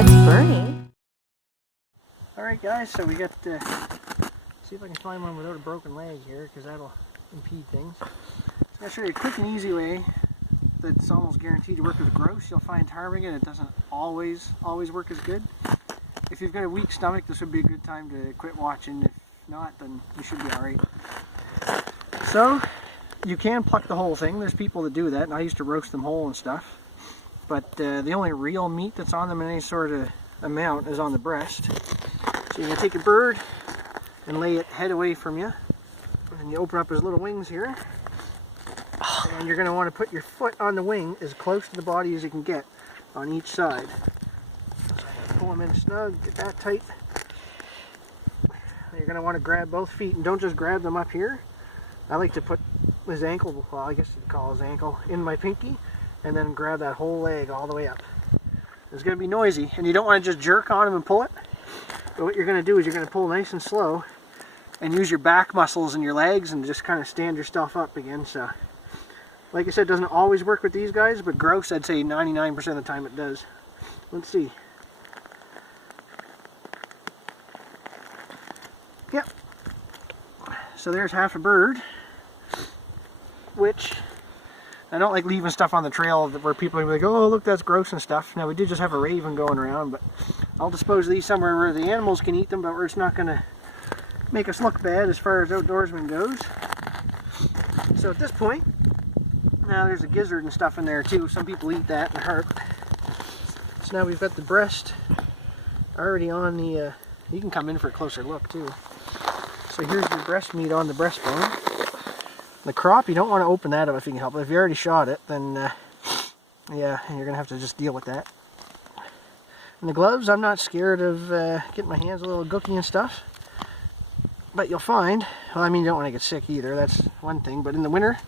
it's burning. Alright guys, so we got to see if I can find one without a broken leg here, because that'll impede things. So I'm going to show you a quick and easy way that's almost guaranteed to work with grouse. You'll find ptarmigan, it doesn't always work as good. If you've got a weak stomach, this would be a good time to quit watching. If not, then you should be alright. So, you can pluck the whole thing. There's people that do that, and I used to roast them whole and stuff. But the only real meat that's on them in any sort of amount is on the breast. So you're going to take a bird and lay it head away from you. And you open up his little wings here. And you're going to want to put your foot on the wing as close to the body as you can get on each side. So pull them in snug, get that tight. You're going to want to grab both feet, and don't just grab them up here. I like to put his ankle, well I guess you'd call his ankle, in my pinky, and then grab that whole leg all the way up. It's going to be noisy, and you don't want to just jerk on him and pull it. But what you're going to do is you're going to pull nice and slow and use your back muscles and your legs and just kind of stand yourself up again. So, like I said, it doesn't always work with these guys, but grouse, I'd say 99% of the time it does. Let's see. Yep. So there's half a bird, which I don't like leaving stuff on the trail where people are like, oh look, that's gross and stuff. Now we did just have a raven going around, but I'll dispose of these somewhere where the animals can eat them, but where it's not going to make us look bad as far as outdoorsman goes. So at this point, now there's a gizzard and stuff in there too. Some people eat that and heart. So now we've got the breast already on the, you can come in for a closer look too. So here's your breast meat on the breastbone. The crop, you don't want to open that up if you can help it. If you already shot it, then yeah, you're going to have to just deal with that. And the gloves, I'm not scared of getting my hands a little gooky and stuff. But you'll find, well, I mean, you don't want to get sick either, that's one thing. But in the winter,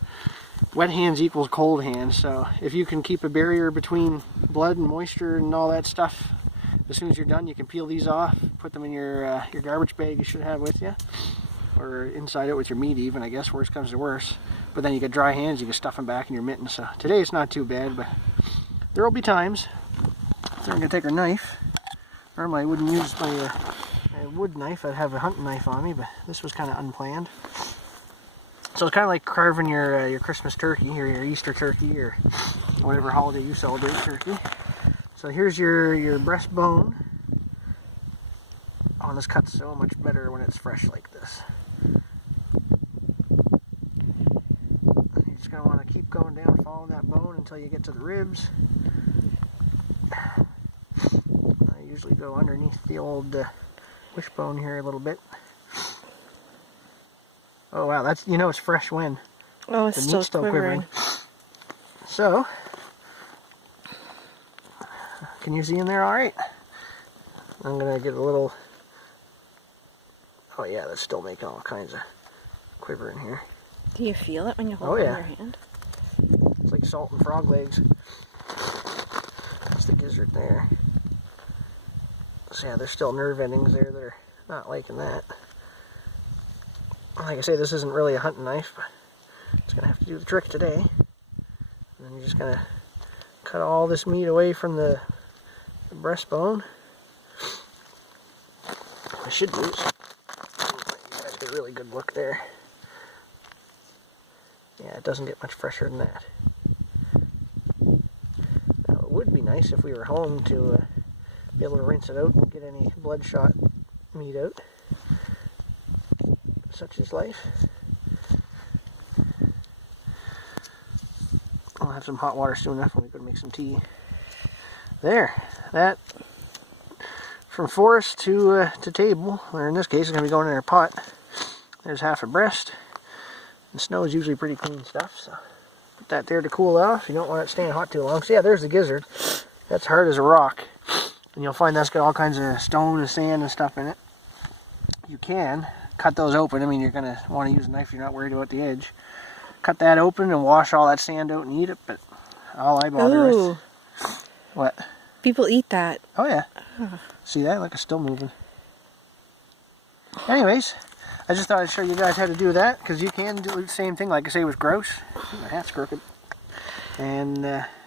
wet hands equals cold hands. So if you can keep a barrier between blood and moisture and all that stuff, as soon as you're done, you can peel these off, put them in your garbage bag you should have with you. Or inside it with your meat even, I guess, worst comes to worst. But then you get dry hands, you can stuff them back in your mittens. So today it's not too bad, but there will be times. So I'm going to take a knife. Normally I wouldn't use my wood knife, I'd have a hunting knife on me, but this was kind of unplanned. So it's kind of like carving your Christmas turkey, or your Easter turkey, or whatever holiday you celebrate turkey. So here's your breastbone. Oh, this cuts so much better when it's fresh like this. You're just going to want to keep going down, following that bone until you get to the ribs. I usually go underneath the old wishbone here a little bit. Oh wow, that's, you know, it's fresh when. Oh, it's still quivering. So, can you see in there all right? I'm going to get a little, oh yeah, that's still making all kinds of quiver in here. Do you feel it when you hold it in your hand? It's like salt and frog legs. That's the gizzard there. So yeah, there's still nerve endings there that are not liking that. Like I say, this isn't really a hunting knife, but it's going to have to do the trick today. And then you're just going to cut all this meat away from the breastbone. I should do it. You guys get a really good look there. Yeah, it doesn't get much fresher than that. Now, it would be nice if we were home to be able to rinse it out and get any bloodshot meat out. Such is life. I'll have some hot water soon enough when we go to make some tea. There, that from forest to table, or in this case, it's going to be going in our pot. There's half a breast. And snow is usually pretty clean stuff, so put that there to cool off. You don't want it staying hot too long. So yeah, there's the gizzard. That's hard as a rock. And you'll find that's got all kinds of stone and sand and stuff in it. You can cut those open. I mean, you're going to want to use a knife if you're not worried about the edge. Cut that open and wash all that sand out and eat it, but all I bother with. What? People eat that. Oh yeah. See that? Look, it's still moving. Anyways, I just thought I'd show you guys how to do that, because you can do the same thing, like I say, with grouse. My hat's crooked. And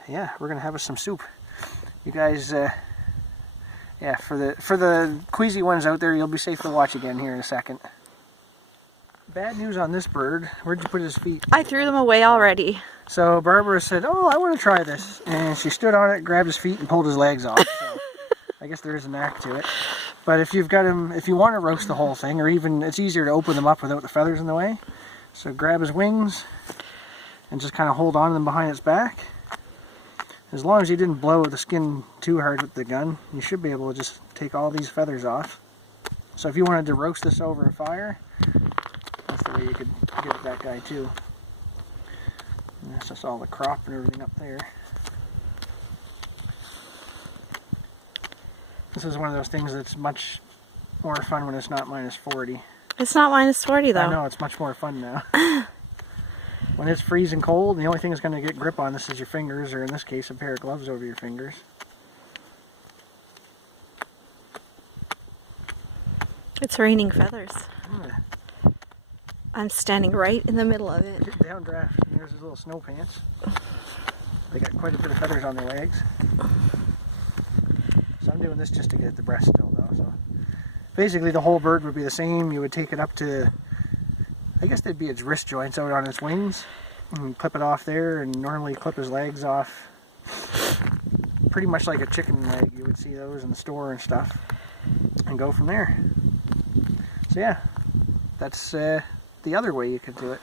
yeah, we're going to have us some soup. You guys Yeah, for the queasy ones out there, you'll be safe to watch again here in a second. Bad news on this bird. Where'd you put his feet? I threw them away already. So Barbara said, "Oh, I want to try this," and she stood on it, grabbed his feet, and pulled his legs off. So I guess there is a knack to it. But if you've got him, if you want to roast the whole thing, or even it's easier to open them up without the feathers in the way. So grab his wings and just kind of hold on to them behind its back. As long as you didn't blow the skin too hard with the gun, you should be able to just take all these feathers off. So if you wanted to roast this over a fire, that's the way you could give it that guy too. And that's just all the crop and everything up there. This is one of those things that's much more fun when it's not -40. It's not -40 though. I know, it's much more fun now. When it's freezing cold, the only thing that's going to get grip on this is your fingers, or in this case, a pair of gloves over your fingers. It's raining feathers. I'm standing right in the middle of it. Downdraft, and there's his little snow pants. They got quite a bit of feathers on their legs. So I'm doing this just to get the breast still though. So basically the whole bird would be the same. You would take it up to, I guess they'd be its wrist joints out on its wings, and clip it off there, and normally clip his legs off. Pretty much like a chicken leg, you would see those in the store and stuff, and go from there. So yeah, that's the other way you could do it.